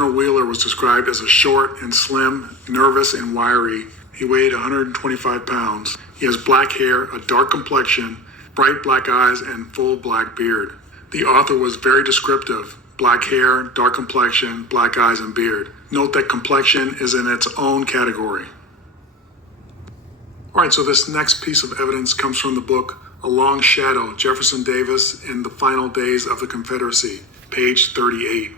General Wheeler was described as a short and slim, nervous and wiry. He weighed 125 pounds. He has black hair, a dark complexion, bright black eyes, and full black beard. The author was very descriptive. Black hair, dark complexion, black eyes, and beard. Note that complexion is in its own category. All right, so this next piece of evidence comes from the book A Long Shadow, Jefferson Davis in the Final Days of the Confederacy, page 38.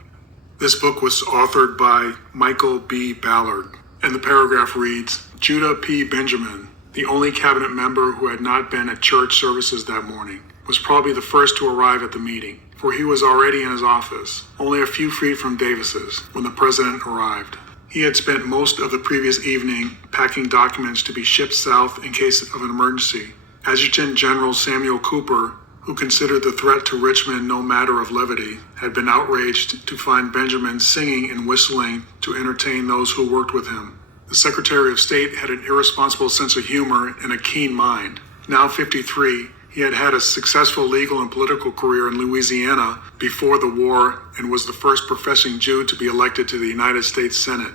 This book was authored by Michael B. Ballard, and the paragraph reads, Judah P. Benjamin, the only cabinet member who had not been at church services that morning, was probably the first to arrive at the meeting, for he was already in his office, only a few feet from Davis's, when the president arrived. He had spent most of the previous evening packing documents to be shipped south in case of an emergency. Adjutant General Samuel Cooper, who considered the threat to Richmond no matter of levity, had been outraged to find Benjamin singing and whistling to entertain those who worked with him. The Secretary of State had an irresponsible sense of humor and a keen mind. Now 53, he had had a successful legal and political career in Louisiana before the war and was the first professing Jew to be elected to the United States Senate.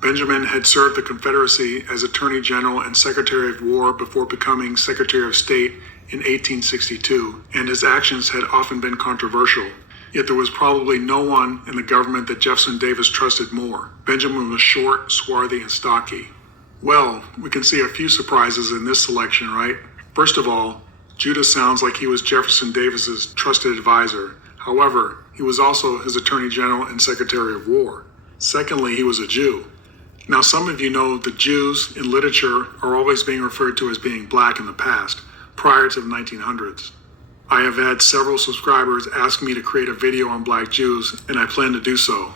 Benjamin had served the Confederacy as Attorney General and Secretary of War before becoming Secretary of State in 1862, and his actions had often been controversial. Yet there was probably no one in the government that Jefferson Davis trusted more. Benjamin was short, swarthy, and stocky. Well, we can see a few surprises in this selection, right? First of all, Judah sounds like he was Jefferson Davis's trusted advisor. However, he was also his Attorney General and Secretary of War. Secondly, he was a Jew. Now, some of you know that Jews in literature are always being referred to as being black in the past, prior to the 1900s. I have had several subscribers ask me to create a video on black Jews, and I plan to do so.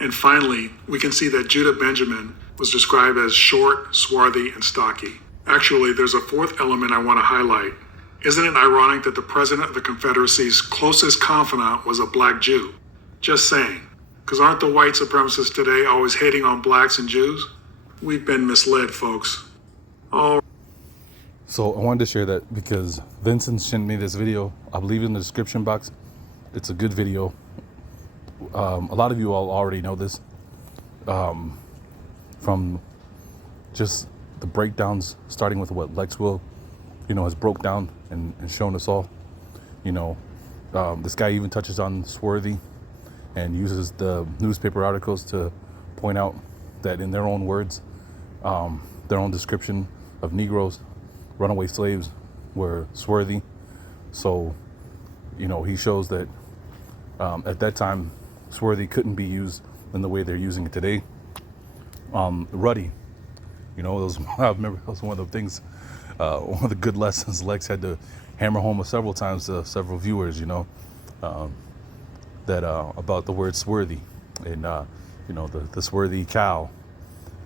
And finally, we can see that Judah Benjamin was described as short, swarthy, and stocky. Actually, there's a fourth element I want to highlight. Isn't it ironic that the president of the Confederacy's closest confidant was a black Jew? Just saying. Because aren't the white supremacists today always hating on blacks and Jews? We've been misled, folks. Oh. So I wanted to share that because Vincent sent me this video. I believe in the description box. It's a good video. A lot of you all already know this from just the breakdowns, starting with what Lex Will, has broke down and shown us all. This guy even touches on Swarthy and uses the newspaper articles to point out that in their own words, their own description of Negroes, runaway slaves, were swarthy. So, he shows that at that time, swarthy couldn't be used in the way they're using it today. Ruddy, I remember that was one of the things, one of the good lessons Lex had to hammer home several times to several viewers, that about the word swarthy and the swarthy cow.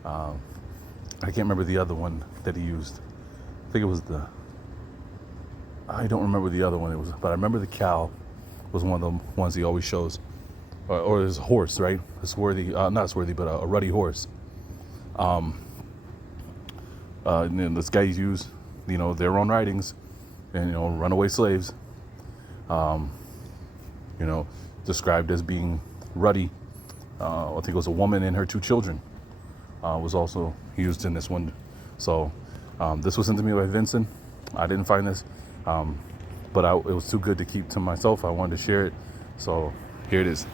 I can't remember the other one that he used. I think it was I don't remember the other one it was, but I remember the cow was one of the ones he always shows, or his horse, right? A swarthy, not swarthy, but a ruddy horse. And then this guy used, their own writings, and runaway slaves, described as being ruddy. I think it was a woman and her 2 children was also used in this one. So this was sent to me by Vincent. I didn't find this, but it was too good to keep to myself. I wanted to share it. So here it is.